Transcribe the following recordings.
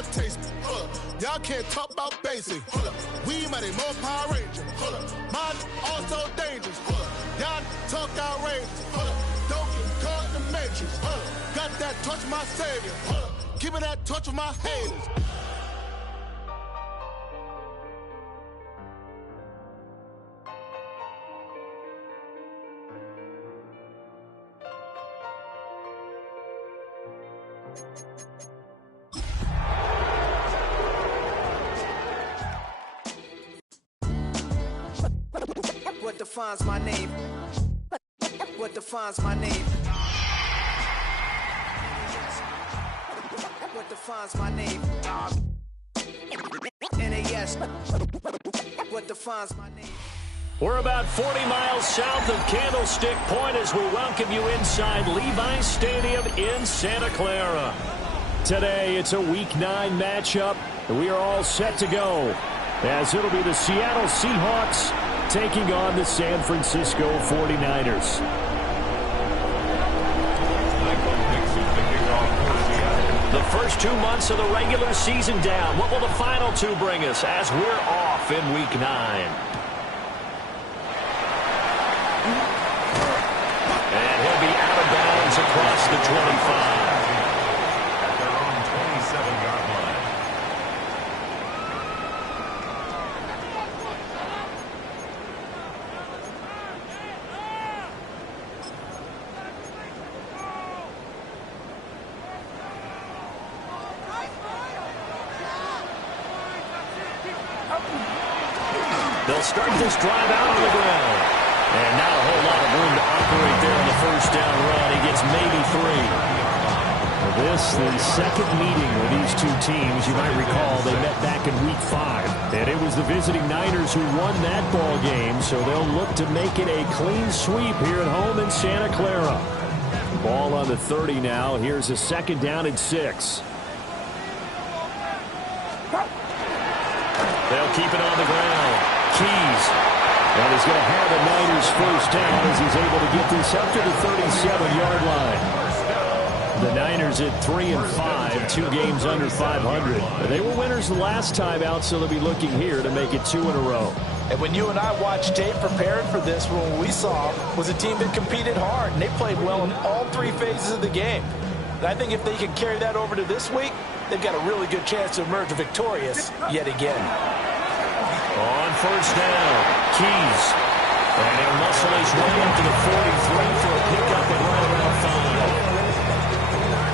my taste. Y'all can't talk about basic. We mighty more Power Ranger. Mine also dangerous. Y'all talk outrageous. Don't get caught in the matrix. Got that touch my savior. Give me that touch of my haters. What defines my name? What defines my name? What defines my name? NAS. What defines my name? We're about 40 miles south of Candlestick Point as we welcome you inside Levi's Stadium in Santa Clara. Today, it's a Week 9 matchup, and we are all set to go, as it'll be the Seattle Seahawks taking on the San Francisco 49ers. The first 2 months of the regular season down. What will the final 2 bring us as we're off in Week 9? And he'll be out of bounds across the 25. At their own 27-yard line. They'll start this drive out on the ground. And not a whole lot of room to operate there on the first down run. He gets maybe 3. This, the second meeting with these two teams. You might recall they met back in Week 5. And it was the visiting Niners who won that ball game. So they'll look to make it a clean sweep here at home in Santa Clara. Ball on the 30 now. Here's a second down and 6. They'll keep it on the ground. Keys. And he's going to have the Niners first down as he's able to get this up to the 37-yard line. The Niners at 3-5, 2 games under 500. They were winners the last time out, so they'll be looking here to make it 2 in a row. And when you and I watched tape preparing for this, what we saw was a team that competed hard, and they played well in all 3 phases of the game. And I think if they can carry that over to this week, they've got a really good chance to emerge victorious yet again. On first down, Keys. And he'll muscle his way up to the 43 for a pickup at right around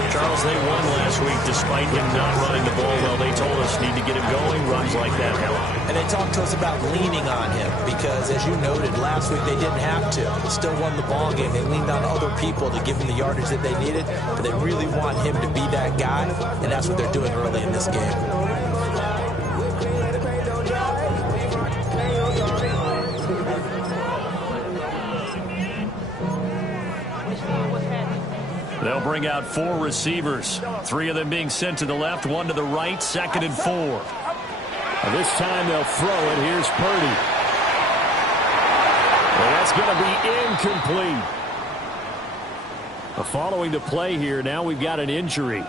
5. Charles, they won last week despite him not running the ball well. They told us need to get him going. Runs like that help. And they talked to us about leaning on him because, as you noted, last week they didn't have to. They still won the ball game. They leaned on other people to give them the yardage that they needed, but they really want him to be that guy, and that's what they're doing early in this game. They'll bring out 4 receivers, 3 of them being sent to the left, 1 to the right, 2nd and 4. This time they'll throw it. Here's Purdy. And that's going to be incomplete. Following the play here, now we've got an injury.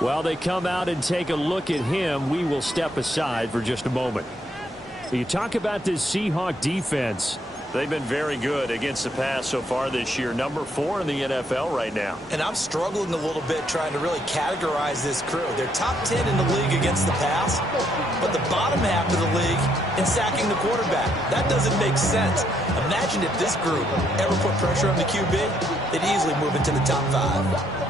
While they come out and take a look at him, we will step aside for just a moment. You talk about this Seahawk defense. They've been very good against the pass so far this year. Number 4 in the NFL right now. And I'm struggling a little bit trying to really categorize this crew. They're top 10 in the league against the pass, but the bottom half of the league in sacking the quarterback. That doesn't make sense. Imagine if this group ever put pressure on the QB, they'd easily move into the top 5.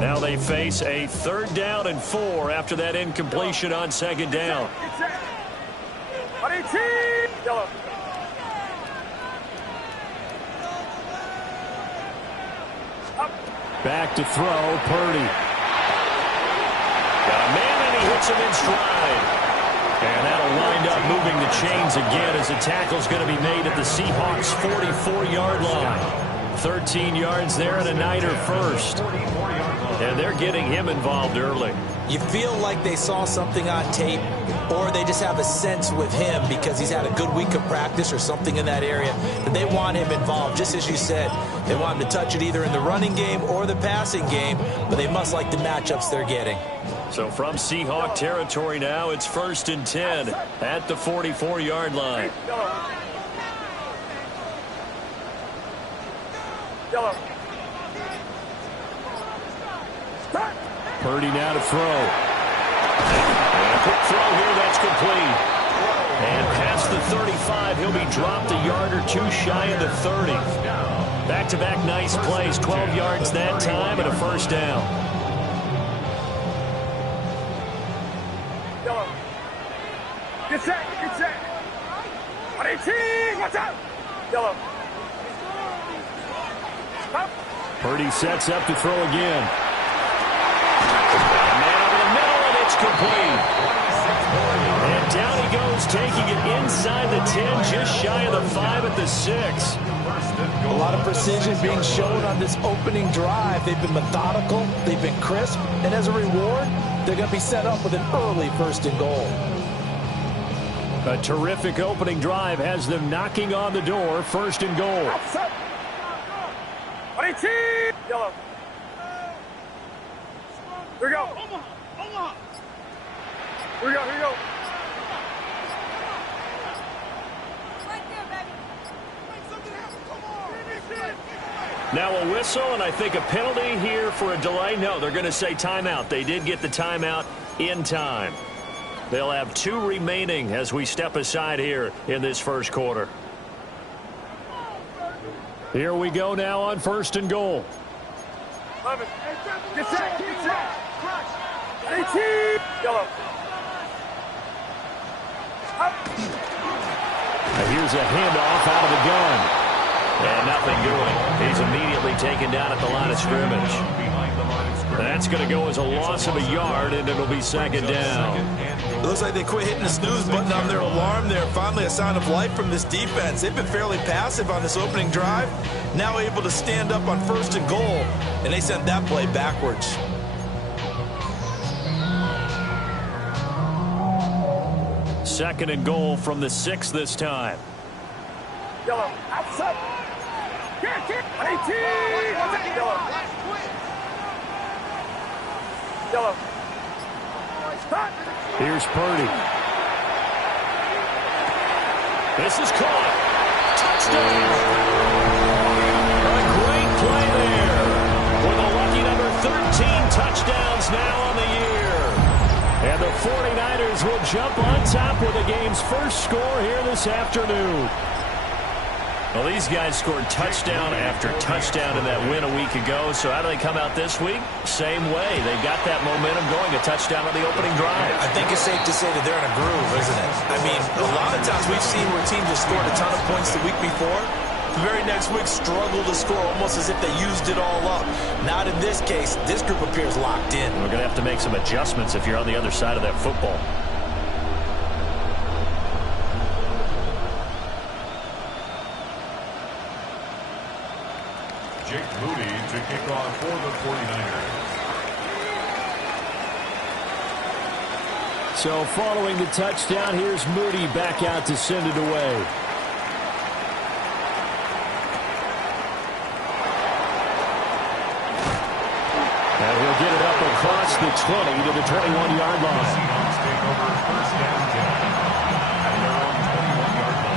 Now they face a 3rd down and 4 after that incompletion on 2nd down. Back to throw, Purdy. Got a man and he hits him in stride. And that'll wind up moving the chains again as the tackle's going to be made at the Seahawks' 44-yard line. 13 yards there and a Niner first. And they're getting him involved early. You feel like they saw something on tape, or they just have a sense with him because he's had a good week of practice or something in that area that they want him involved. Just as you said, they want him to touch it either in the running game or the passing game, but they must like the matchups they're getting. So from Seahawk territory now, it's 1st and 10 at the 44-yard line. Purdy now to throw. And a quick throw here, that's complete. And past the 35, he'll be dropped a yard or two shy of the 30. Back-to-back nice plays, 12 yards that time and a first down. Get set, get set. 118, watch out. Yellow. Purdy sets up to throw again. Man over the middle, and it's complete. And down he goes, taking it inside the 10, just shy of the 5 at the 6. A lot of precision being shown on this opening drive. They've been methodical, they've been crisp, and as a reward, they're going to be set up with an early 1st and goal. A terrific opening drive has them knocking on the door, 1st and goal. 118, yellow. Here we go. Here we go, here we go. Right there, baby. Make something happen. Come on. Now a whistle, and I think a penalty here for a delay. No, they're going to say timeout. They did get the timeout in time. They'll have 2 remaining as we step aside here in this 1st quarter. Here we go now on 1st and goal. Get set, get set. 18, yellow. Here's a handoff out of the gun. And nothing doing. He's immediately taken down at the line of scrimmage. That's going to go as a loss of a yard, and it'll be 2nd down. It looks like they quit hitting the snooze button on their alarm there. Finally a sign of life from this defense. They've been fairly passive on this opening drive. Now able to stand up on 1st and goal, and they sent that play backwards. Second and goal from the 6 this time. Yellow, outside. Get 18, yellow. Yellow. Here's Purdy. This is caught. Touchdown! A great play there. With a lucky number 13 touchdowns now on the year. And the 49ers will jump on top with the game's first score here this afternoon. Well, these guys scored touchdown after touchdown in that win a week ago. So how do they come out this week? Same way. They got that momentum going, a touchdown on the opening drive. I think it's safe to say that they're in a groove, isn't it? I mean, a lot of times we've seen where teams have scored a ton of points the week before. The very next week struggle to score almost as if they used it all up. Not in this case. This group appears locked in. We're going to have to make some adjustments if you're on the other side of that football. Jake Moody to kick off for the 49ers. So following the touchdown, here's Moody back out to send it away. And he'll get it up across the 20 to the 21-yard line. Seahawks take over 1st and 10 at their own 21-yard line.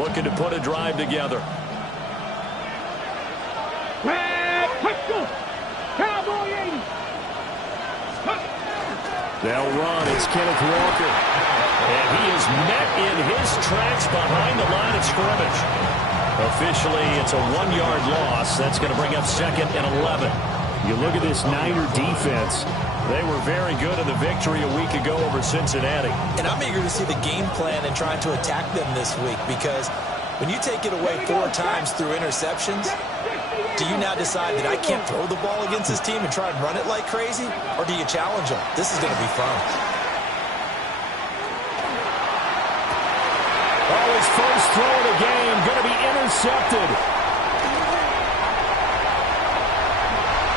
Looking to put a drive together. They'll run. It's Kenneth Walker. And he is met in his tracks behind the line of scrimmage. Officially, it's a 1-yard loss. That's going to bring up 2nd and 11. You look at this Niner defense. They were very good in the victory a week ago over Cincinnati. And I'm eager to see the game plan and trying to attack them this week, because when you take it away 4 times through interceptions, do you now decide that I can't throw the ball against this team and try and run it like crazy? Or do you challenge them? This is going to be fun. Oh, his first throw of the game going to be intercepted.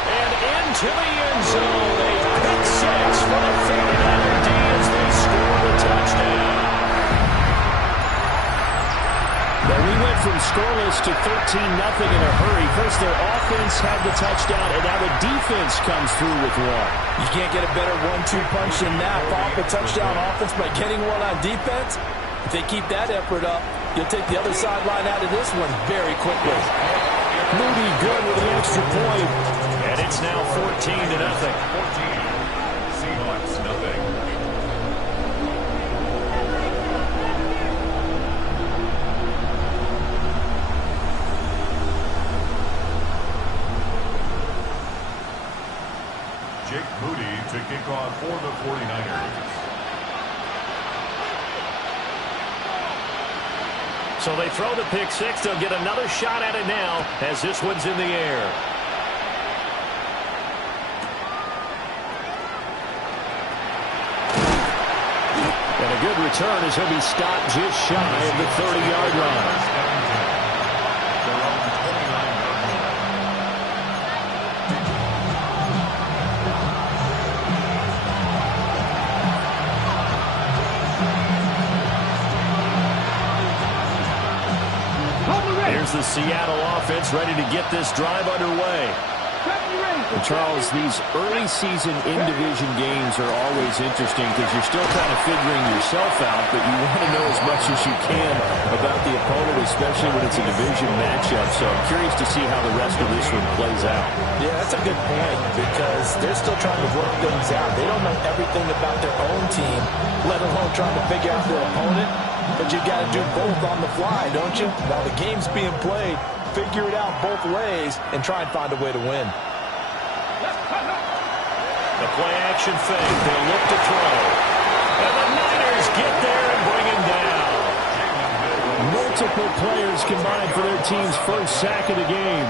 And into the end zone. A pick 6 for the 49er D as they score the touchdown. Now, we went from scoreless to 13-0 in a hurry. First, their offense had the touchdown, and now the defense comes through with one. You can't get a better 1-2 punch than that. Off a touchdown offense by getting one on defense. If they keep that effort up, you'll take the other sideline out of this one very quickly. Moody good with an extra point. And it's now 14-0. 14. Seahawks, nothing. Jake Moody to kick off for the 49ers. So they throw the pick 6. They'll get another shot at it now as this one's in the air. And a good return as he'll be stopped just shy of the 30-yard line. Here's the Seattle offense ready to get this drive underway. And Charles, these early season in-division games are always interesting because you're still kind of figuring yourself out, but you want to know as much as you can about the opponent, especially when it's a division matchup. So I'm curious to see how the rest of this one plays out. Yeah, that's a good point, because they're still trying to work things out. They don't know everything about their own team, let alone trying to figure out their opponent. But you got to do both on the fly, don't you? While the game's being played, figure it out both ways and try and find a way to win. The play-action fake. They'll look to throw. And the Niners get there and bring him down. Multiple players combined for their team's first sack of the game.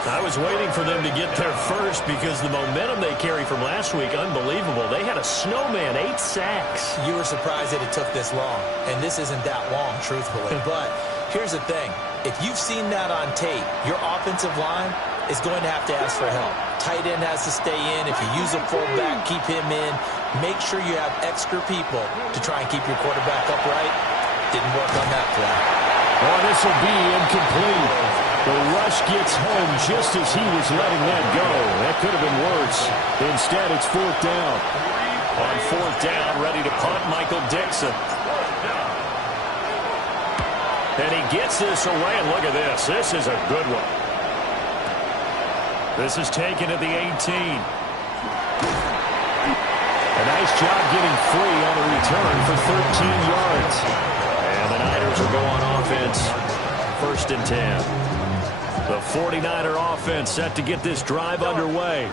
I was waiting for them to get there first because the momentum they carry from last week, unbelievable. They had a snowman, 8 sacks. You were surprised that it took this long, and this isn't that long, truthfully. But here's the thing. If you've seen that on tape, your offensive line is going to have to ask for help. Tight end has to stay in. If you use a fullback, keep him in. Make sure you have extra people to try and keep your quarterback upright. Didn't work on that play. Oh, this will be incomplete. The rush gets home just as he was letting that go. That could have been worse. Instead, it's 4th down. On 4th down, ready to punt, Michael Dixon. And he gets this away, and look at this. This is a good one. This is taken at the 18. A nice job getting free on the return for 13 yards. And the Niners will go on offense. 1st and 10. The 49er offense set to get this drive underway.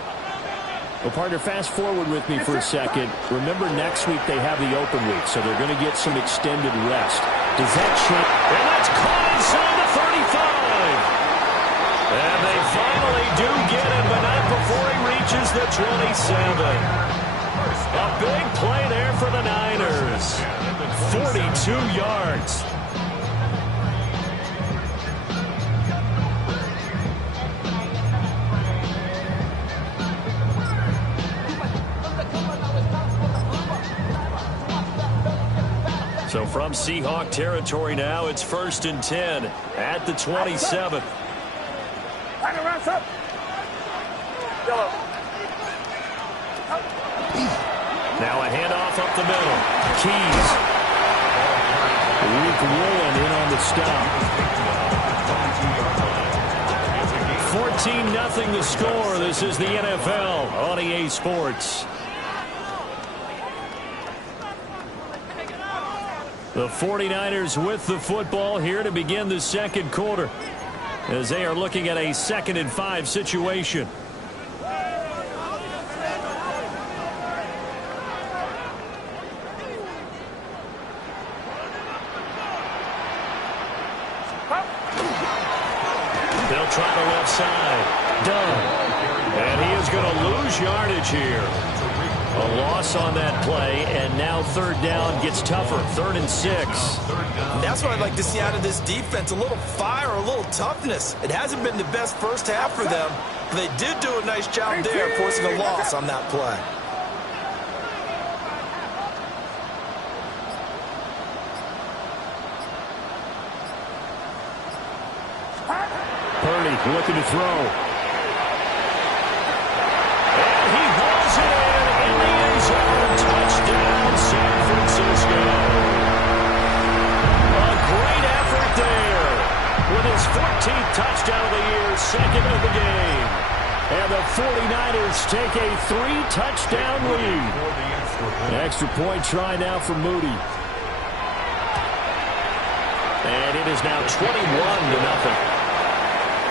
Well, partner, fast forward with me for a second. Remember, next week they have the open week, so they're going to get some extended rest. Does that change? And that's caught inside the 35. And they finally do get him, but not before he reaches the 27. A big play there for the Niners. 42 yards. So from Seahawk territory now, it's 1st and 10 at the 27. Now a handoff up the middle. Keys. Rick Woolen in on the stop. 14-0 the score. This is the NFL on EA Sports. The 49ers with the football here to begin the second quarter as they are looking at a 2nd and 5 situation. They'll try the left side. Done. And he is going to lose yardage here. A loss on that play, and now third down gets tougher. 3rd and 6. That's what I'd like to see out of this defense. A little fire, a little toughness. It hasn't been the best first half for them, but they did do a nice job there, forcing a loss on that play. Purdy looking to throw. And he hauls it in the end zone. Touchdown, San Francisco. A great effort there. With his 14th touchdown of the year, 2nd of the game. And the 49ers take a 3-touchdown lead. An extra point try now for Moody. And it is now 21-0.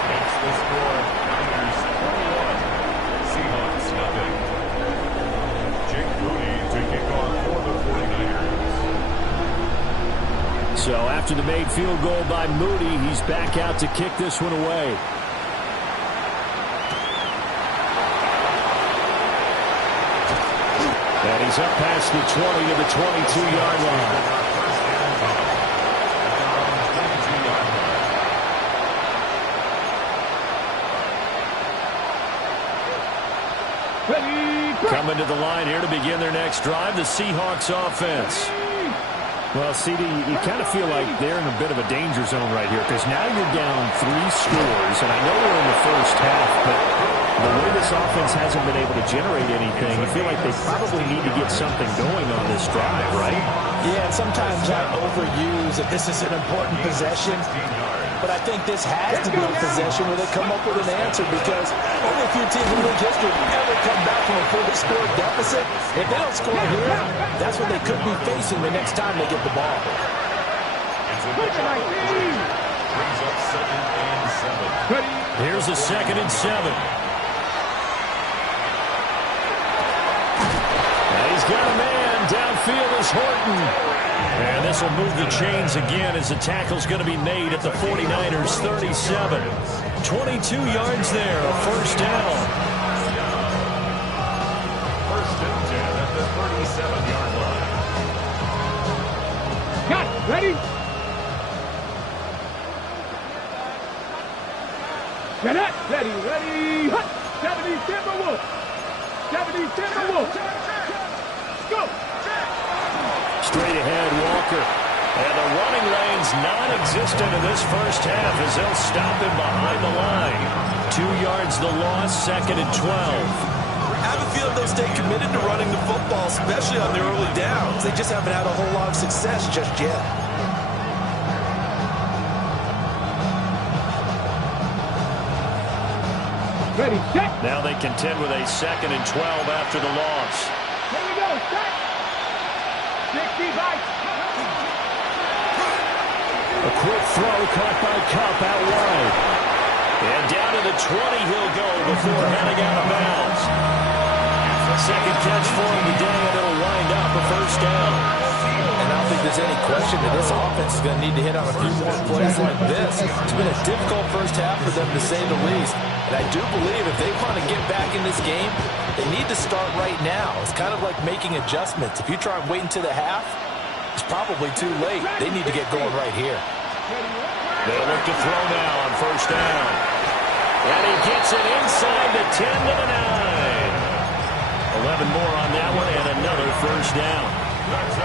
Makes the score Niners 21, Seahawks nothing. Jake Moody to kick off for the 49ers. So after the made field goal by Moody, he's back out to kick this one away. And he's up past the 20 to the 22-yard line. Coming to the line here to begin their next drive, the Seahawks offense. Well, CD, you kind of feel like they're in a bit of a danger zone right here because now you're down 3 scores, and I know we're in the first half, but the way this offense hasn't been able to generate anything, you feel like they probably need to get something going on this drive, right? Yeah, and sometimes I overuse that this is an important possession. But I think this has to be a possession where they come up with an answer because only a few teams in league history ever come back from a 4-score deficit. If they don't score here, that's what they could be facing the next time they get the ball. Brings up 2nd and 7. Here's a 2nd and 7. Now he's got a man. Downfield is Horton. And this will move the chains again as the tackle's going to be made at the 49ers 37. 22 yards there, a first down. 1st and 10 at the 37-yard line. Got it. Ready? Get it. Ready. Ready. Hut. 70 Timberwolves. 70 Timberwolves. Go. Straight ahead, Walker. And the running lane's non-existent in this first half as they'll stop him behind the line. 2 yards the loss, 2nd and 12. I have a feeling they'll stay committed to running the football, especially on their early downs. They just haven't had a whole lot of success just yet. Ready, set. Now they contend with a 2nd and 12 after the loss. Here we go, set. 60 bites. A quick throw caught by Cup out wide. And down to the 20 he'll go before heading out of bounds. Second catch for him today, and it'll wind up a first down. And I don't think there's any question that this offense is going to need to hit on a few more plays like this. It's been a difficult first half for them, to say the least. And I do believe if they want to get back in this game, they need to start right now. It's kind of like making adjustments. If you try and wait until the half, it's probably too late. They need to get going right here. They'll look to throw now on first down. And he gets it inside the 10 to the 9. 11 more on that one and another first down.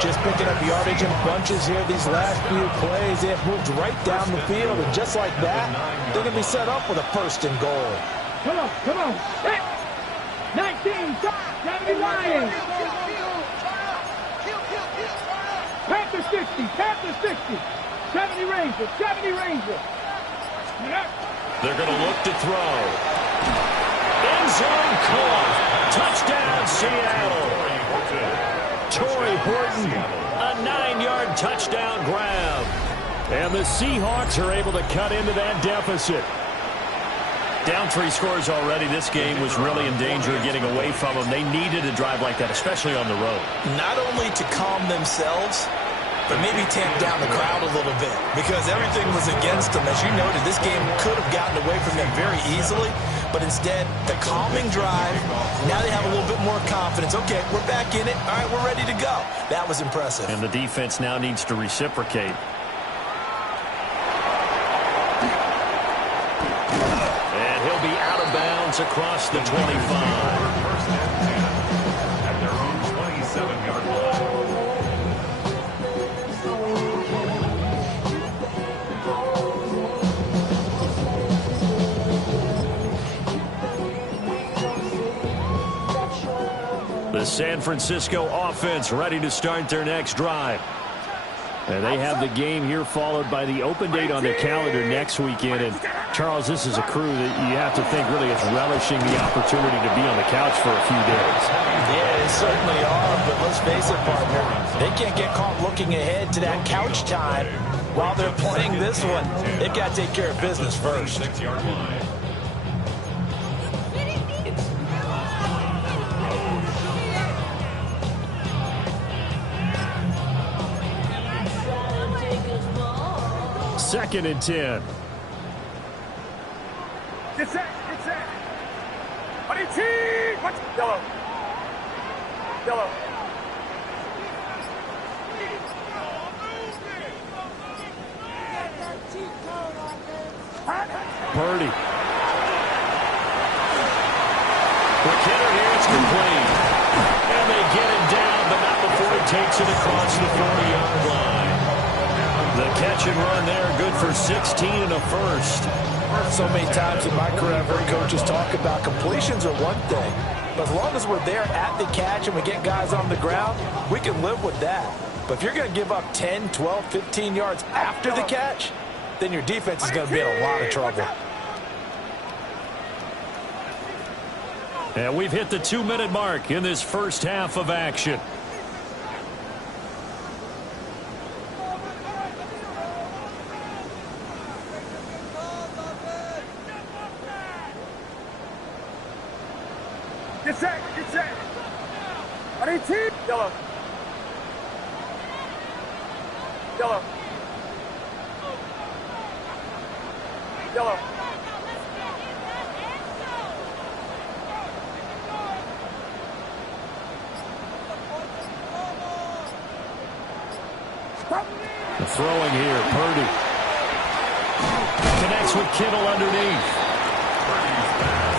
Just picking up yardage in bunches here these last few plays. They have moved right down the field, and just like that, they're going to be set up with a 1st and goal. Come on, come on. Set. 19, 70 Lions. Panther 60, Panther 60. 70 Rangers, 70 Rangers. They're going to look to throw. End zone caught. Touchdown, Seattle. Torrey Horton, a 9-yard touchdown grab. And the Seahawks are able to cut into that deficit. Down 3 scores already. This game was really in danger of getting away from them. They needed a drive like that, especially on the road. Not only to calm themselves, but maybe tamp down the crowd a little bit because everything was against them. As you noted, this game could have gotten away from them very easily, but instead, the calming drive, now they have a little bit more confidence. Okay, we're back in it. All right, we're ready to go. That was impressive. And the defense now needs to reciprocate. And he'll be out of bounds across the 25. First and 10 at their own 27-yard line. The San Francisco offense ready to start their next drive. And they have the game here followed by the open date on their calendar next weekend. And Charles, this is a crew that you have to think really is relishing the opportunity to be on the couch for a few days. Yeah, they certainly are, but let's face it, partner, they can't get caught looking ahead to that couch time while they're playing this one. They've got to take care of business first. 6-yard line. Second and 10. Get set. Buddy team. Watch. Yellow. Purdy. Quick hitter here. It's complete. And they get him down, but not before he takes it across the 40-yard line. The catch and run there, good for 16 and a first. So many times in my career, I've heard coaches talk about completions are one thing. But as long as we're there at the catch and we get guys on the ground, we can live with that. But if you're going to give up 10, 12, 15 yards after the catch, then your defense is going to be in a lot of trouble. And we've hit the 2-minute mark in this first half of action. Get set. Buddy team. Yellow. The throwing here, Purdy. Connects with Kittle underneath.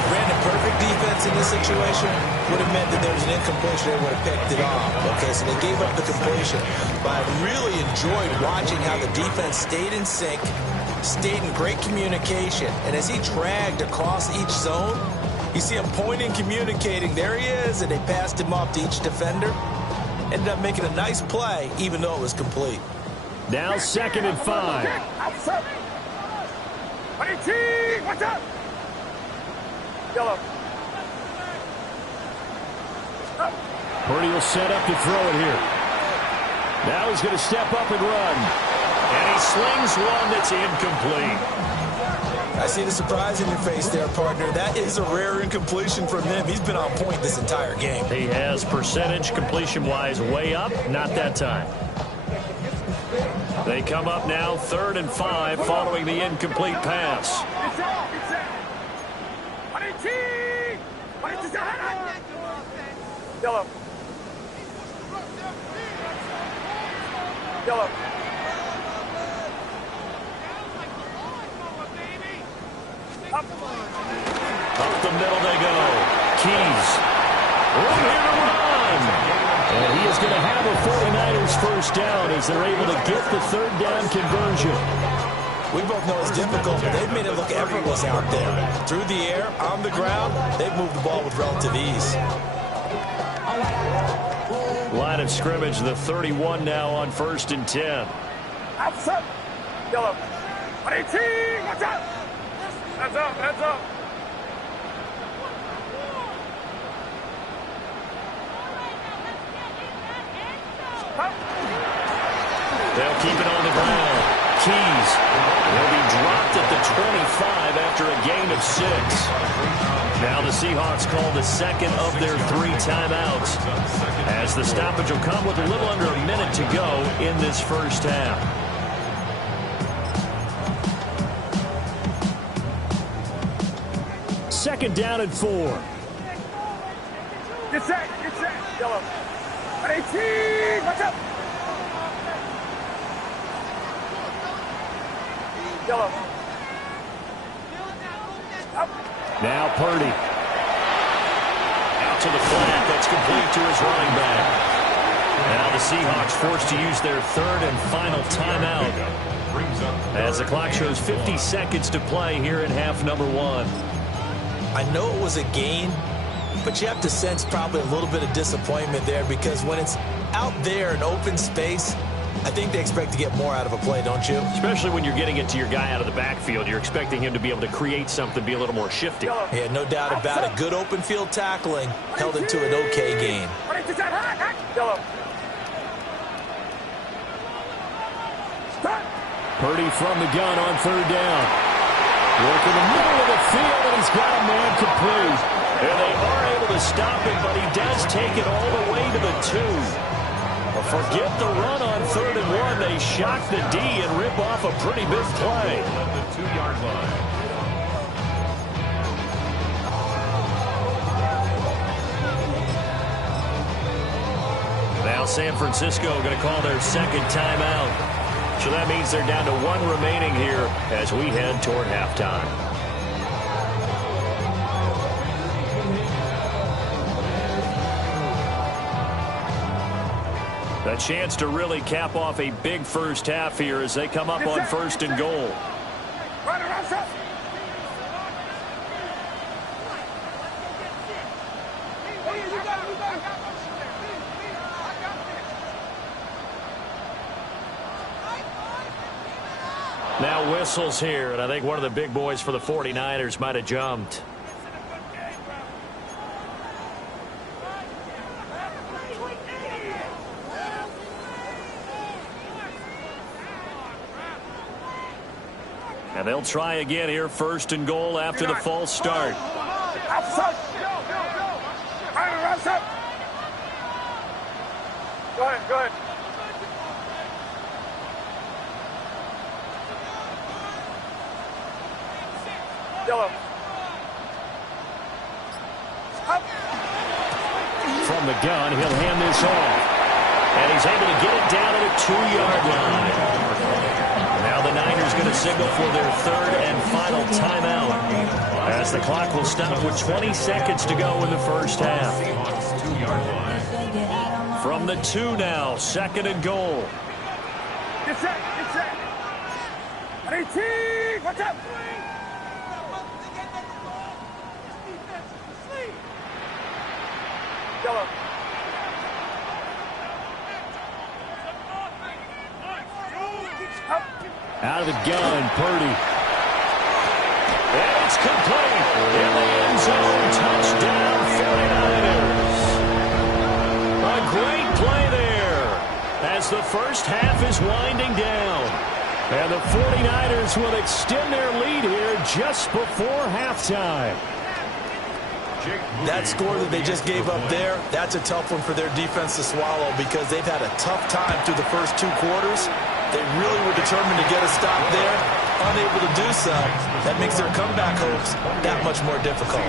Brandon, perfect defense in this situation would have meant that there was an incompletion. They would have picked it off. Okay, so they gave up the completion. But I really enjoyed watching how the defense stayed in sync, stayed in great communication. And as he dragged across each zone, you see him pointing, communicating. There he is, and they passed him off to each defender. Ended up making a nice play, even though it was complete. Now 2nd and 5. Outside. Buddy team. Watch out. Yellow. Purdy will set up to throw it here. Now he's going to step up and run. And he slings one that's incomplete. I see the surprise in your face there, partner. That is a rare incompletion from him. He's been on point this entire game. He has percentage completion-wise way up. Not that time. They come up now 3rd and 5 following the incomplete pass. Yellow. Up the middle they go. Keys. Room here to run. And he is going to have a 49ers first down as they're able to get the 3rd down conversion. We both know it's difficult, but they've made it look effortless out there. Through the air, on the ground, they've moved the ball with relative ease. Line of scrimmage, the 31 now on 1st and 10. Outside. Yellow. Buddy team. Watch out. Hands up. They'll keep it on the ground. Keys will be dropped at the 25 after a gain of 6. Now the Seahawks call the second of their 3 timeouts, as the stoppage will come with a little under a minute to go in this first half. Second down and 4. Get set, yellow. 18, watch out. Yellow. Up. Now Purdy. Out to the flat. That's complete to his running back. Now the Seahawks forced to use their 3rd and final timeout, as the clock shows 50 seconds to play here in half number 1. I know it was a gain, but you have to sense probably a little bit of disappointment there, because when it's out there in open space, I think they expect to get more out of a play, don't you? Especially when you're getting it to your guy out of the backfield. You're expecting him to be able to create something, be a little more shifty. Yeah, no doubt about it. Good open field tackling held it to an okay gain. Purdy from the gun on 3rd down. Work in the middle of the field, and he's got a man complete. And they are able to stop him, but he does take it all the way to the 2. Forget the run on 3rd and 1. They shock the D and rip off a pretty big play. The 2-yard line. Now San Francisco going to call their second timeout. So that means they're down to 1 remaining here as we head toward halftime. A chance to really cap off a big first half here as they come up on 1st and goal. Now whistles here, and I think one of the big boys for the 49ers might have jumped. And they'll try again here, 1st and goal after the false start. Go ahead. Yellow. From the gun, he'll hand this off. And he's able to get it down at a 2-yard line. Now the Niners going to signal for their 3rd and final timeout, as the clock will stop with 20 seconds to go in the first half. Seahawks 2-yard line. From the 2 now, 2nd and goal. Get set. 18, watch out. Yellow. Out of the gun, Purdy. And it's complete. In the end zone, touchdown, 49ers. A great play there as the first half is winding down. And the 49ers will extend their lead here just before halftime. That score that they just gave up there, that's a tough one for their defense to swallow, because they've had a tough time through the first 2 quarters. They really were determined to get a stop there, unable to do so. That makes their comeback hopes that much more difficult.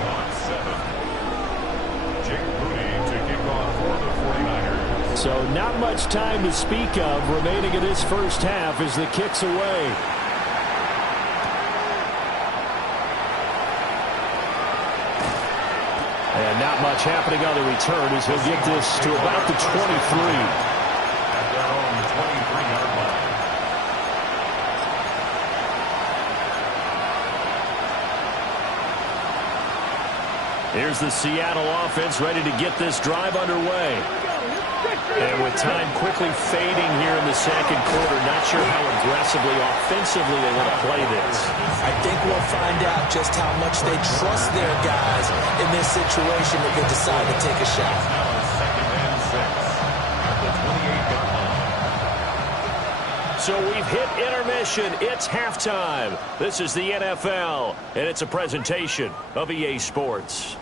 So not much time to speak of remaining in this first half as the kick's away. And not much happening on the return as he'll get this to about the 23. At their own 23-yard line. Here's the Seattle offense ready to get this drive underway. And with time quickly fading here in the second quarter, not sure how aggressively, offensively they want to play this. I think we'll find out just how much they trust their guys in this situation if they decide to take a shot. Now 2nd and 6 at the 28-yard line. So we've hit intermission. It's halftime. This is the NFL, and it's a presentation of EA Sports.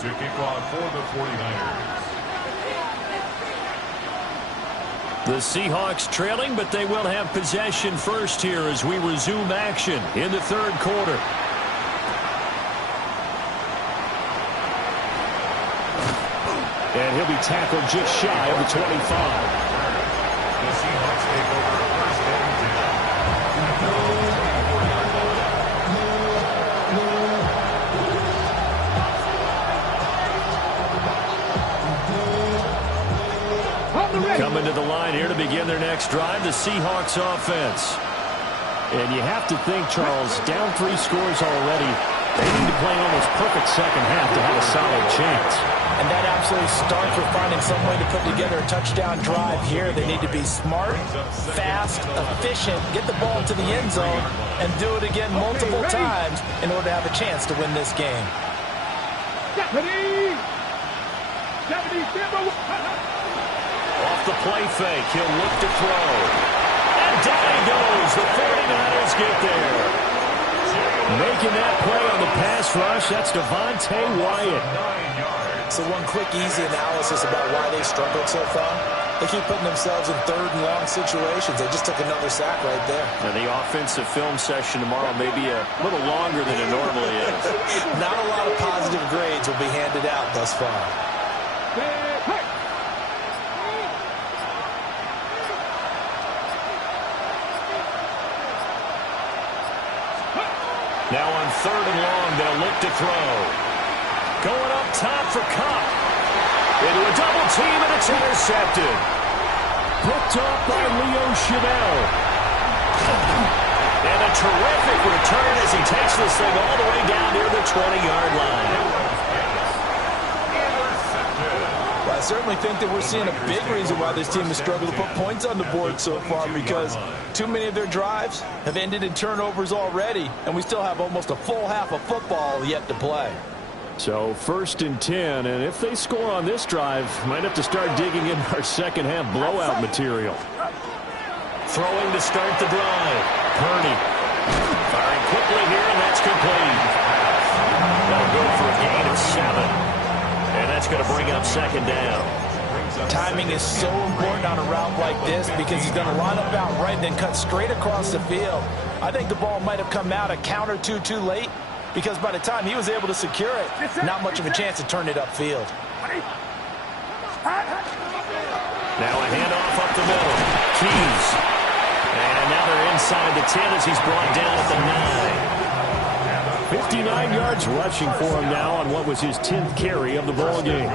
To kick off for the 49ers. The Seahawks trailing, but they will have possession first here as we resume action in the third quarter. And he'll be tackled just shy of the 25. The Seahawks take over first and 10. Coming to the line here to begin their next drive, the Seahawks offense. And you have to think, Charles, down 3 scores already. They need to play an almost perfect second half to have a solid chance. And that absolutely starts with finding some way to put together a touchdown drive here. They need to be smart, fast, efficient, get the ball to the end zone, and do it again multiple times in order to have a chance to win this game. Off the play fake, he'll look to throw. And down he goes. The 49ers get there. Making that play on the pass rush, that's Devontae Wyatt. So one quick, easy analysis about why they struggled so far. They keep putting themselves in third and long situations. They just took another sack right there. And the offensive film session tomorrow may be a little longer than it normally is. Not a lot of positive grades will be handed out thus far. Now on third and long, they'll look to throw. Going up top for Cup. Into a double team, and it's intercepted. Picked up by Leo Chanel. And a terrific return as he takes this thing all the way down near the 20-yard line. Well, I certainly think that we're seeing a big reason why this team has struggled to put points on the board so far, because too many of their drives have ended in turnovers already, and we still have almost a full half of football yet to play. So first and 10, and if they score on this drive, might have to start digging in our second half blowout material. Throwing to start the drive. Purdy firing quickly here, and that's complete. That'll go for a gain of 7. And that's going to bring up second down. Timing is so important on a route like this because he's going to line up out right and then cut straight across the field. I think the ball might have come out a count or two too late, because by the time he was able to secure it, not much of a chance to turn it upfield. Now a handoff up the middle. Keys. And now they're inside the 10 as he's brought down at the 9. 59 yards rushing for him now on what was his 10th carry of the ball game.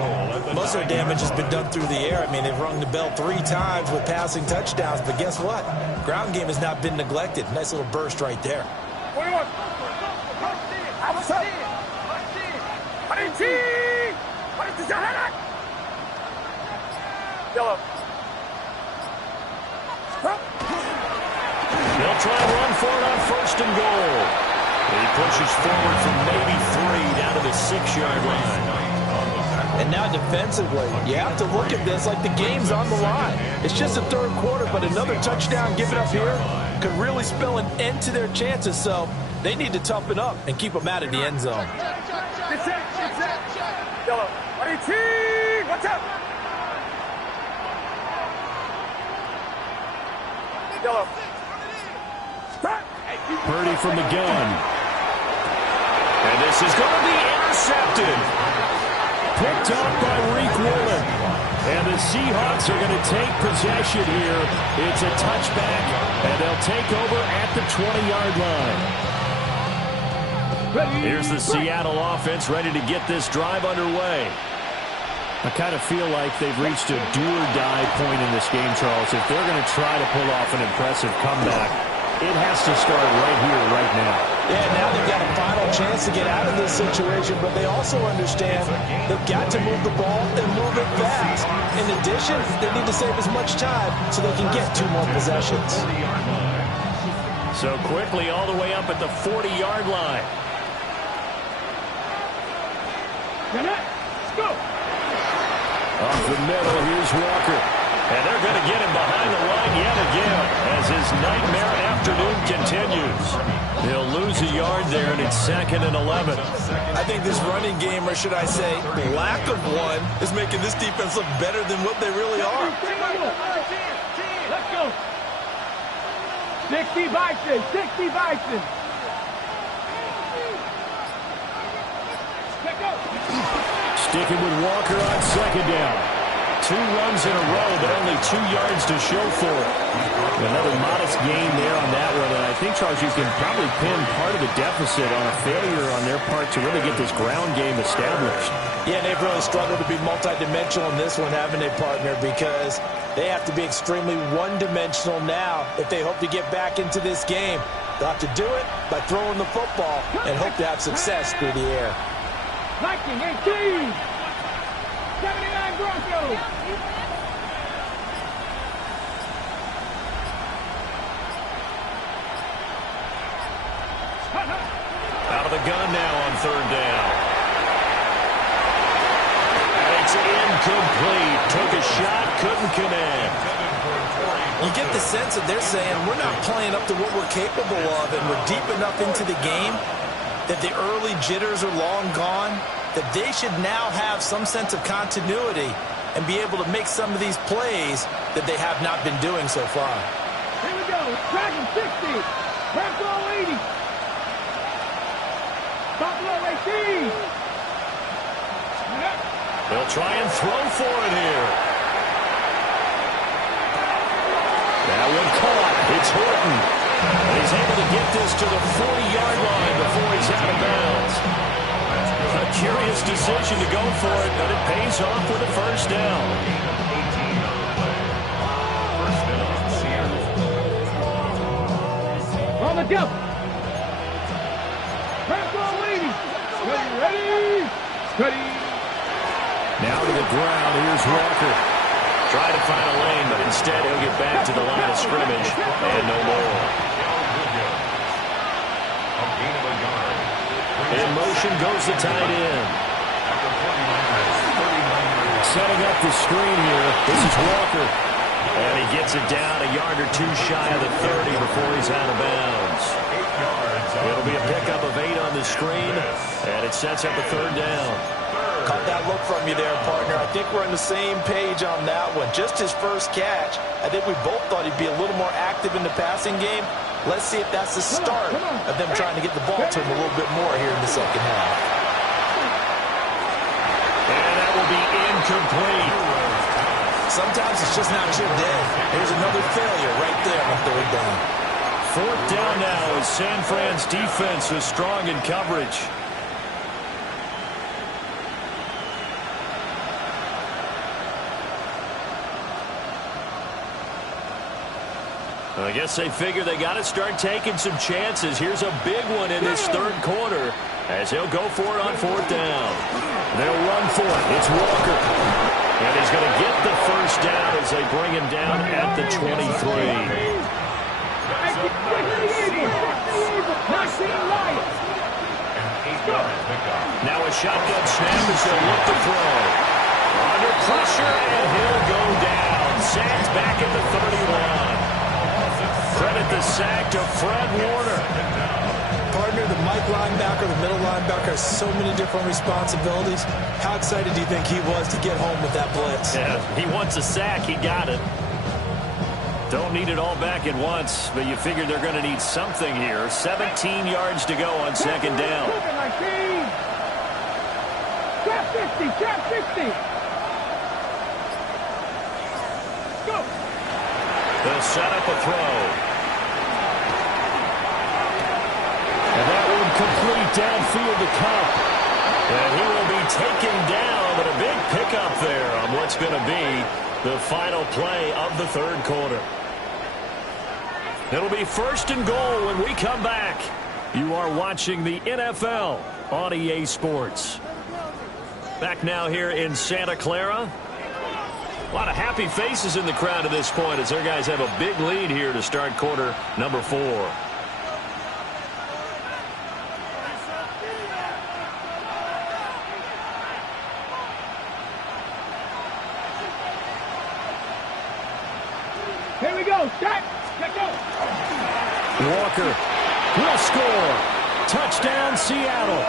Most of the damage has been done through the air. I mean, they've rung the bell 3 times with passing touchdowns, but guess what? Ground game has not been neglected. Nice little burst right there. They'll try and run for it on first and goal. He pushes forward from maybe 3 down to the 6-yard line. And now defensively, you have to look at this like the game's on the line. It's just the third quarter, but another touchdown given up here could really spell an end to their chances. So they need to toughen up and keep them out of the end zone. What's up? Purdy from the gun. And this is going to be intercepted. Picked up by Reek Woolen. And the Seahawks are going to take possession here. It's a touchback, and they'll take over at the 20-yard line. Here's the Seattle offense ready to get this drive underway. I kind of feel like they've reached a do-or-die point in this game, Charles. If they're going to try to pull off an impressive comeback, it has to start right here, right now. Yeah, now they've got a final chance to get out of this situation, but they also understand they've got to move the ball and move it fast. In addition, they need to save as much time so they can get 2 more possessions. So quickly all the way up at the 40-yard line. Let's go. Off the middle, here's Walker. And they're going to get him behind the line yet again as his nightmare afternoon continues. He'll lose a yard there, and it's 2nd and 11. I think this running game, or should I say lack of one, is making this defense look better than what they really are. Let's go. 60 Bison, 60 Bison. Let's go. Sticking with Walker on 2nd down. 2 runs in a row, but only 2 yards to show for it. Another modest gain there on that one, and I think, Charles, you can probably pin part of the deficit on a failure on their part to really get this ground game established. Yeah, they've really struggled to be multidimensional in this one, haven't they, partner? Because they have to be extremely one-dimensional now if they hope to get back into this game. They'll have to do it by throwing the football and hope to have success through the air. 19, 18, 79 Broncos. Out of the gun now on 3rd down. And it's incomplete. Took a shot, couldn't connect. You get the sense that they're saying we're not playing up to what we're capable of, and we're deep enough into the game that the early jitters are long gone, that they should now have some sense of continuity and be able to make some of these plays that they have not been doing so far. Here we go. Dragon 60. Buffalo 80. Buffalo 18. They'll try and throw for it here. That one caught. It's Horton. And he's able to get this to the 40-yard line before he's out of bounds. A curious decision to go for it, but it pays off with a 1st down. On the jump. Buffalo 80. Ready. Ready. Now to the ground. Here's Walker. Try to find a lane, but instead he'll get back to the line of scrimmage and no more. In motion goes the tight end. Setting up the screen here. This is Walker. And he gets it down a yard or 2 shy of the 30 before he's out of bounds. It'll be a pickup of 8 on the screen, and it sets up a 3rd down. Caught that look from you there, partner. I think we're on the same page on that one. Just his first catch. I think we both thought he'd be a little more active in the passing game. Let's see if that's the start of them trying to get the ball to him a little bit more here in the 2nd half. And that will be incomplete. Sometimes it's just not your day. Here's another failure right there on 3rd down. 4th down now as San Fran's defense was strong in coverage. I guess they figure they got to start taking some chances. Here's a big one in this 3rd quarter as he'll go for it on 4th down. They'll run for it. It's Walker. And he's going to get the 1st down as they bring him down at the 23. Now a shotgun snap as they look to throw. Under pressure, and he'll go down. Sacked back at the 31. Credit the sack to Fred Warner. Partner, the Mike linebacker, the middle linebacker has so many different responsibilities. How excited do you think he was to get home with that blitz? Yeah, he wants a sack. He got it. Don't need it all back at once, but you figure they're going to need something here. 17 yards to go on 2nd down. Trap 50, trap 50. Go. They'll set up a throw. And that one complete downfield to Cup. And he will be taken down, but a big pickup there on what's going to be the final play of the 3rd quarter. It'll be 1st and goal when we come back. You are watching the NFL on EA Sports. Back now here in Santa Clara. A lot of happy faces in the crowd at this point as their guys have a big lead here to start quarter number 4. Here we go. Start. Let's go. Walker will score. Touchdown, Seattle.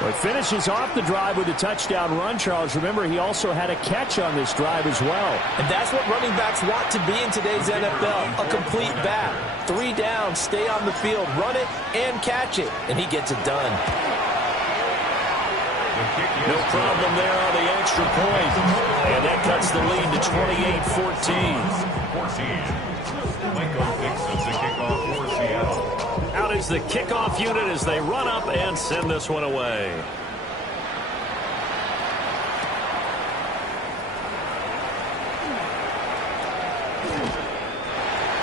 Well, he finishes off the drive with a touchdown run, Charles. Remember, he also had a catch on this drive as well. And that's what running backs want to be in today's NFL, a complete back. 3 down, stay on the field, run it, and catch it. And he gets it done. No problem there on the extra point. And that cuts the lead to 28-14. Michael fixes the kickoff for Seattle. Out is the kickoff unit as they run up and send this one away.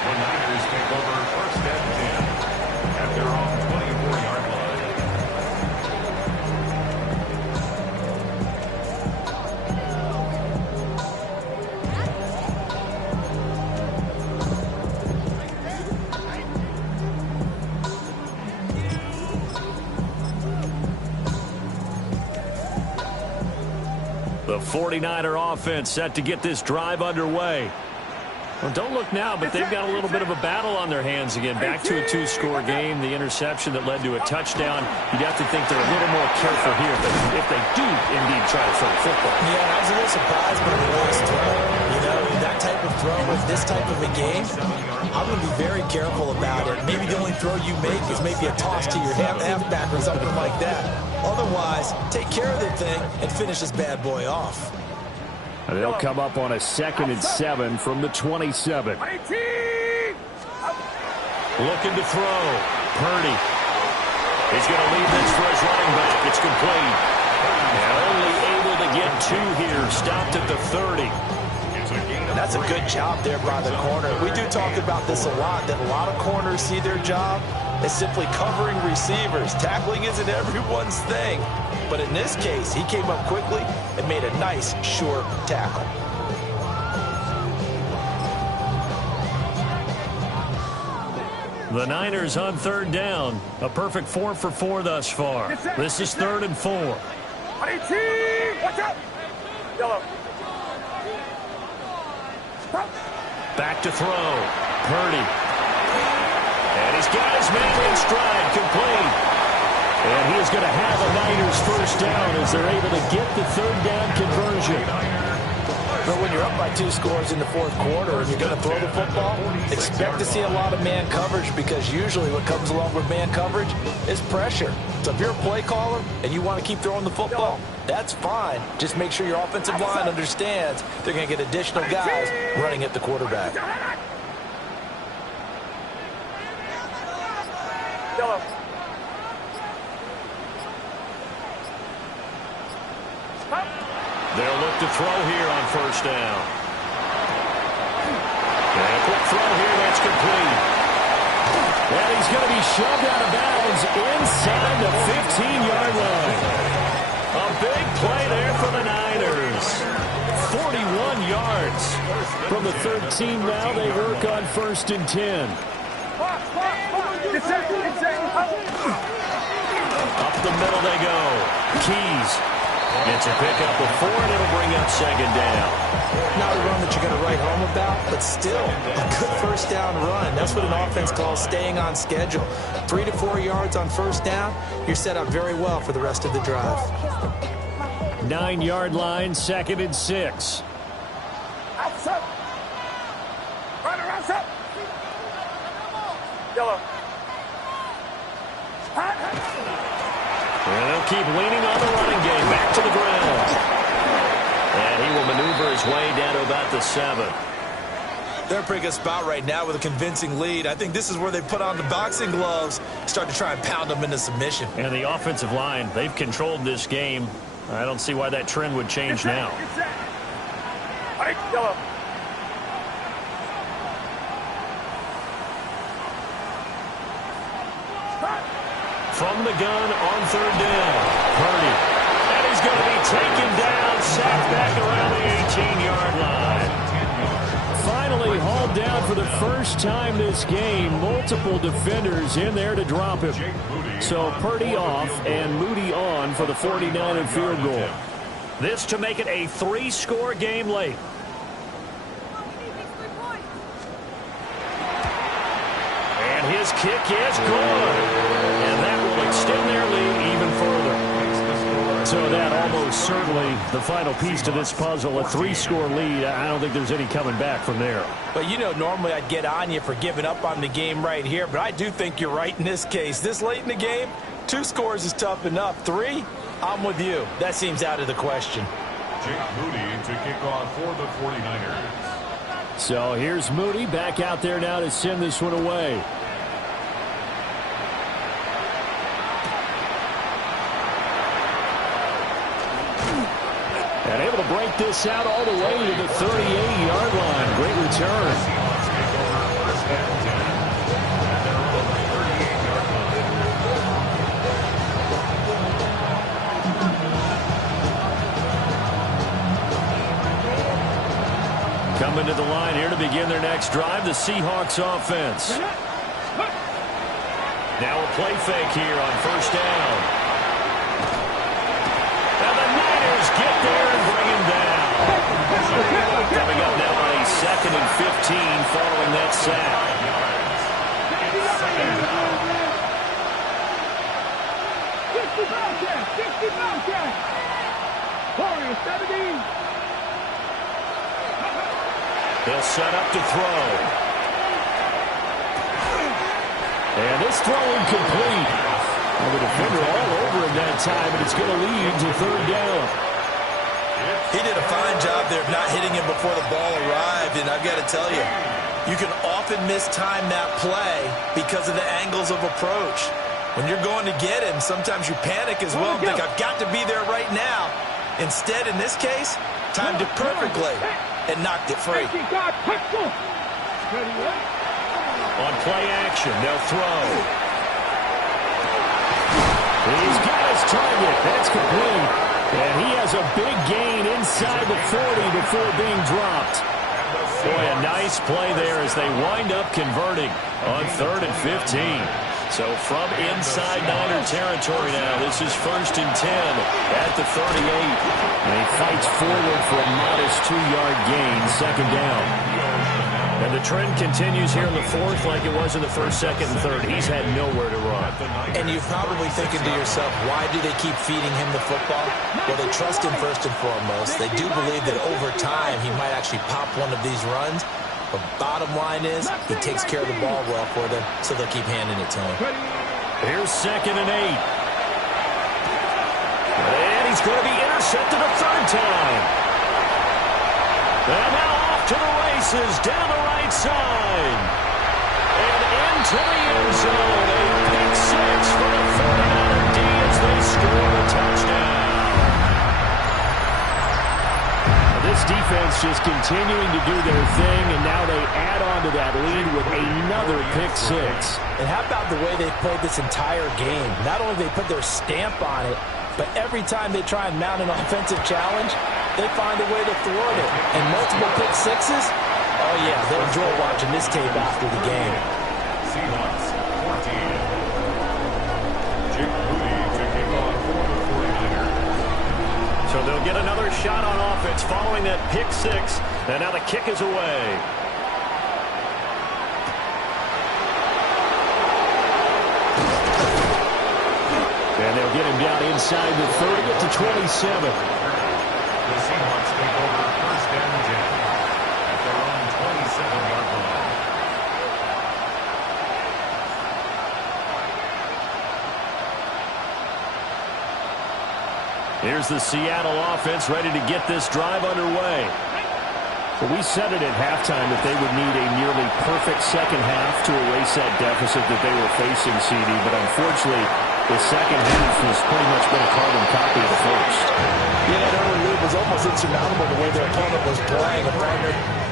The Niners take over first and 10 at their own 24-yard line. The 49er offense set to get this drive underway. Well, don't look now, but they've got a little bit of a battle on their hands again. Back to a 2-score game. The interception that led to a touchdown. You'd have to think they're a little more careful here if they do indeed try to throw the football. Yeah, I was a little surprised by the last throw. You know, that type of throw with this type of a game, I'm going to be very careful about it. Maybe the only throw you make is maybe a toss to your halfback or something like that. Otherwise, take care of the thing and finish this bad boy off. And they'll come up on a 2nd and 7 from the 27. Looking to throw. Purdy. He's going to leave this for his running back. It's complete. And only able to get 2 here. Stopped at the 30. That's a good job there by the corner. We do talk about this a lot, that a lot of corners see their job as simply covering receivers. Tackling isn't everyone's thing. But in this case, he came up quickly and made a nice, short tackle. The Niners on 3rd down. A perfect 4 for 4 thus far. This is 3rd and 4. Watch out. Yellow. Back to throw. Purdy. And he's got his man in stride, complete. And he is going to have a Niners first down as they're able to get the 3rd down conversion. But when you're up by 2 scores in the 4th quarter and you're going to throw the football, expect to see a lot of man coverage, because usually what comes along with man coverage is pressure. So if you're a play caller and you want to keep throwing the football, that's fine. Just make sure your offensive line understands they're going to get additional guys running at the quarterback. Yellow. They'll look to throw here on 1st down. And a quick throw here, that's complete. And he's going to be shoved out of bounds inside the 15-yard line. A big play there for the Niners. 41 yards. From the 13 now, they work on 1st and 10. Up the middle they go. Keys gets a pickup of 4, and it'll bring up 2nd down. Not a run that you're going to write home about, but still a good 1st down run. That's what an offense calls staying on schedule. 3 to 4 yards on 1st down, you're set up very well for the rest of the drive. 9-yard line, 2nd and 6. Outside. Runner outside. Yellow. And they'll keep leaning on the running game. Back to the ground. And he will maneuver his way down to about the 7. They're in a pretty good spot right now with a convincing lead. I think this is where they put on the boxing gloves, start to try and pound them into submission. And the offensive line, they've controlled this game. I don't see why that trend would change now. Yellow. From the gun on third down. Purdy. And he's going to be taken down, sacked back around the 18-yard line. Finally hauled down for the first time this game. Multiple defenders in there to drop him. So Purdy off and Moody on for the 49er field goal. This to make it a 3-score game late. And his kick is good. And that will extend their lead even further. So that almost certainly the final piece to this puzzle, a 3-score lead. I don't think there's any coming back from there. But, you know, normally I'd get on you for giving up on the game right here, but I do think you're right in this case. This late in the game, 2 scores is tough enough. 3, I'm with you. That seems out of the question. Jake Moody to kick off for the 49ers. So here's Moody back out there now to send this one away. And able to break this out all the way to the 38-yard line. Great return. Coming to the line here to begin their next drive, the Seahawks offense. Now a play fake here on first down. And the Niners get there and bring him down. Coming up now on a 2nd and 15 following that sack. 50-50. They'll set up to throw. And this throw incomplete. Well, the defender all over him that time, and it's going to lead to third down. He did a fine job there of not hitting him before the ball arrived, and I've got to tell you, you can often mistime that play because of the angles of approach. When you're going to get him, sometimes you panic as well and think, I've got to be there right now. Instead, in this case, timed it perfectly and knocked it free. On play action, they'll throw. He's got his target. That's complete. And he has a big gain inside the 40 before being dropped. Boy, a nice play there as they wind up converting on 3rd and 15. So from inside Niner territory now, this is 1st and 10 at the 38. And he fights forward for a modest 2-yard gain, 2nd down. And the trend continues here in the 4th like it was in the 1st, 2nd, and 3rd. He's had nowhere to run. And you're probably thinking to yourself, why do they keep feeding him the football? Well, they trust him first and foremost. They do believe that over time he might actually pop one of these runs. But bottom line is, he takes care of the ball well for them, so they'll keep handing it to him. Here's 2nd and 8. And he's going to be intercepted a 3rd time. And now off to the races, down the right side. And into the end zone. A pick 6 for the 49er D as they score a touchdown. This defense just continuing to do their thing, and now they add on to that lead with another pick 6. And how about the way they've played this entire game? Not only do they put their stamp on it, but every time they try and mount an offensive challenge, they find a way to thwart it. And multiple pick 6s, oh yeah, they'll enjoy watching this tape after the game. Seahawks 14. Jake Moody to kick off for the 49ers. So they'll get another shot on offense following that pick 6. And now the kick is away. And they'll get him down inside the 30 to 27. The Seahawks take over 1st and 10 at their own 27-yard line. Here's the Seattle offense ready to get this drive underway. Well, we said it at halftime that they would need a nearly perfect second half to erase that deficit that they were facing, CD. But unfortunately, the second half has pretty much been a carbon copy of the first. Yeah, that early lead was almost insurmountable the way their opponent was playing.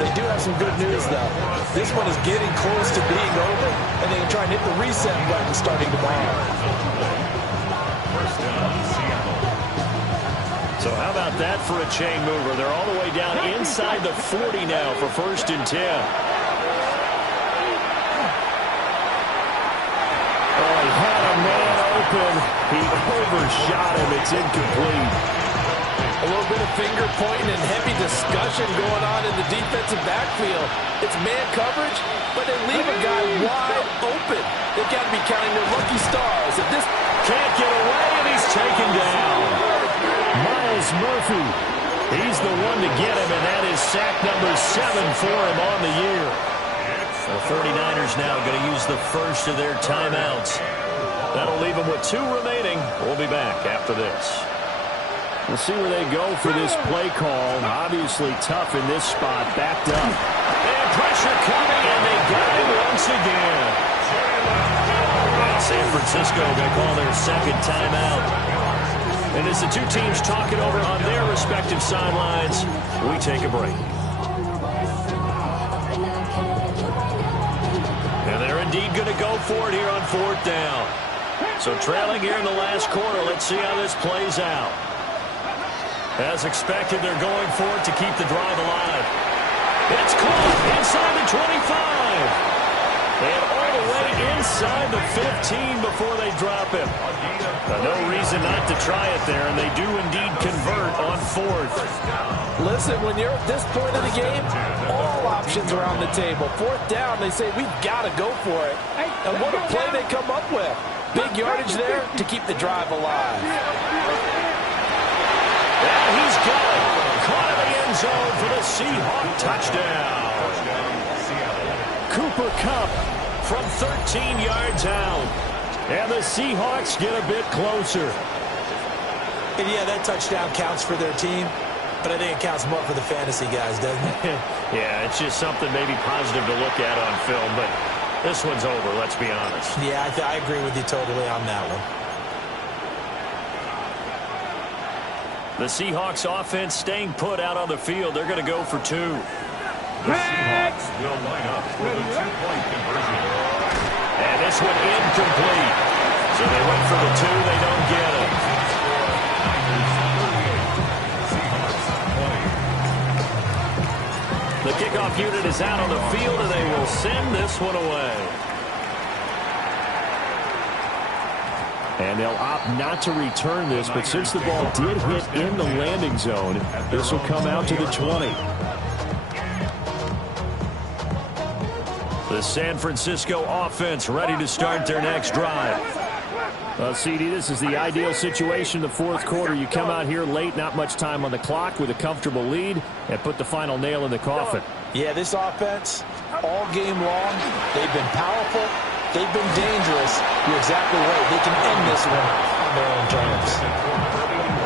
They do have some good news, though. This one is getting close to being over, and they can try and hit the reset button starting tomorrow. First down, Seattle. So how about that for a chain mover? They're all the way down inside the 40 now for 1st and 10. Oh, he had a man open. He overshot him. It's incomplete. A little bit of finger pointing and heavy discussion going on in the defensive backfield. It's man coverage, but they leave a guy wide open. They've got to be counting their lucky stars. If this can't get away, and he's taken down. Miles Murphy, he's the one to get him, and that is sack number 7 for him on the year. The 49ers now going to use the first of their timeouts. That'll leave them with 2 remaining. We'll be back after this. We'll see where they go for this play call. Obviously tough in this spot, backed up. And pressure coming, and they got him once again. And San Francisco going to call their second timeout. And as the two teams talk it over on their respective sidelines, we take a break. And they're indeed going to go for it here on 4th down. So trailing here in the last quarter, let's see how this plays out. As expected, they're going for it to keep the drive alive. It's caught inside the 25. And all the way inside the 15 before they drop him. No reason not to try it there, and they do indeed convert on 4th. Listen, when you're at this point of the game, all options are on the table. 4th down, they say, we've got to go for it. And what a play they come up with. Big yardage there to keep the drive alive. Yeah, he's got it. Caught in the end zone for the Seahawk touchdown. Cooper Kupp from 13 yards out. And the Seahawks get a bit closer. And yeah, that touchdown counts for their team, but I think it counts more for the fantasy guys, doesn't it? Yeah, it's just something maybe positive to look at on film, but this one's over, let's be honest. Yeah, I agree with you totally on that one. The Seahawks offense staying put out on the field. They're going to go for 2. The Seahawks will line up for the 2-point conversion. And this one incomplete. So they went for the 2. They don't get it. The kickoff unit is out on the field, and they will send this one away. And they'll opt not to return this, but since the ball did hit in the landing zone, this will come out to the 20. The San Francisco offense ready to start their next drive. CD, this is the ideal situation in the 4th quarter. You come out here late, not much time on the clock, with a comfortable lead, and put the final nail in the coffin. Yeah, this offense, all game long, they've been powerful, they've been dangerous. You're exactly right. They can end this one on their own terms.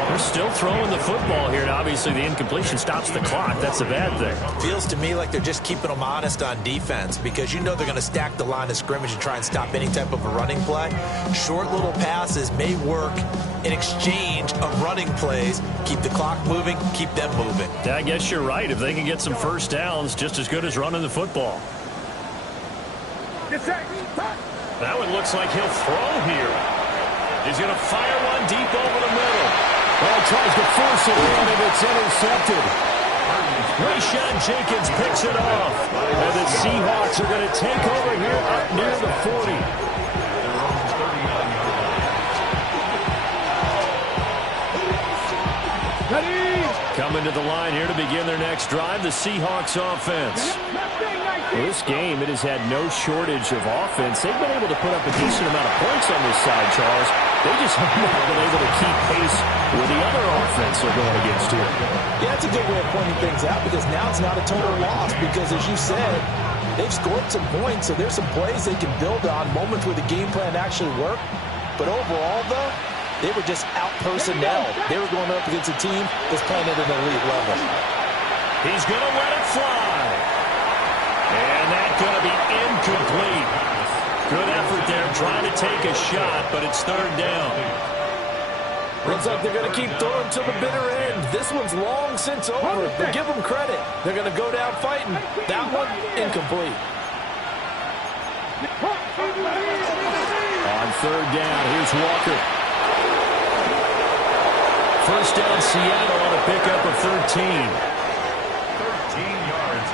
They're still throwing the football here, and obviously the incompletion stops the clock. That's a bad thing. Feels to me like they're just keeping them honest on defense, because you know they're going to stack the line of scrimmage and try and stop any type of a running play. Short little passes may work in exchange of running plays. Keep the clock moving, keep them moving. Yeah, I guess you're right. If they can get some first downs, just as good as running the football. That one looks like he'll throw here. He's going to fire one deep over the middle. Well, tries to force it in, and it's intercepted. Rayshawn Jenkins picks it off. And the Seahawks are going to take over here up near the 40. Coming to the line here to begin their next drive, the Seahawks offense. This game, it has had no shortage of offense. They've been able to put up a decent amount of points on this side, Charles. They just have not been able to keep pace with the other offense they're going against here. Yeah, that's a good way of pointing things out, because now it's not a total loss, because as you said, they've scored some points, so there's some plays they can build on, moments where the game plan actually worked. But overall, though, they were just out personnel. They were going up against a team that's playing at an elite level. He's going to let it fly. And that's going to be incomplete. Good effort there trying to take a shot, but it's third down. Looks like they're going to keep throwing to the bitter end. This one's long since over, but give them credit. They're going to go down fighting. That one, incomplete. On third down, here's Walker. First down, Seattle on a pickup of 13. 13 yards.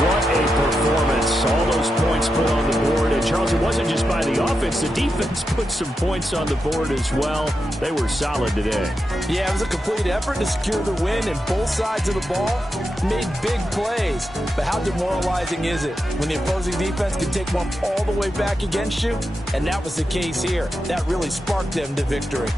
What a performance. All those points put on the board. And, Charles, it wasn't just by the offense. The defense put some points on the board as well. They were solid today. Yeah, it was a complete effort to secure the win, and both sides of the ball made big plays. But how demoralizing is it when the opposing defense can take one all the way back against you? And that was the case here. That really sparked them to victory.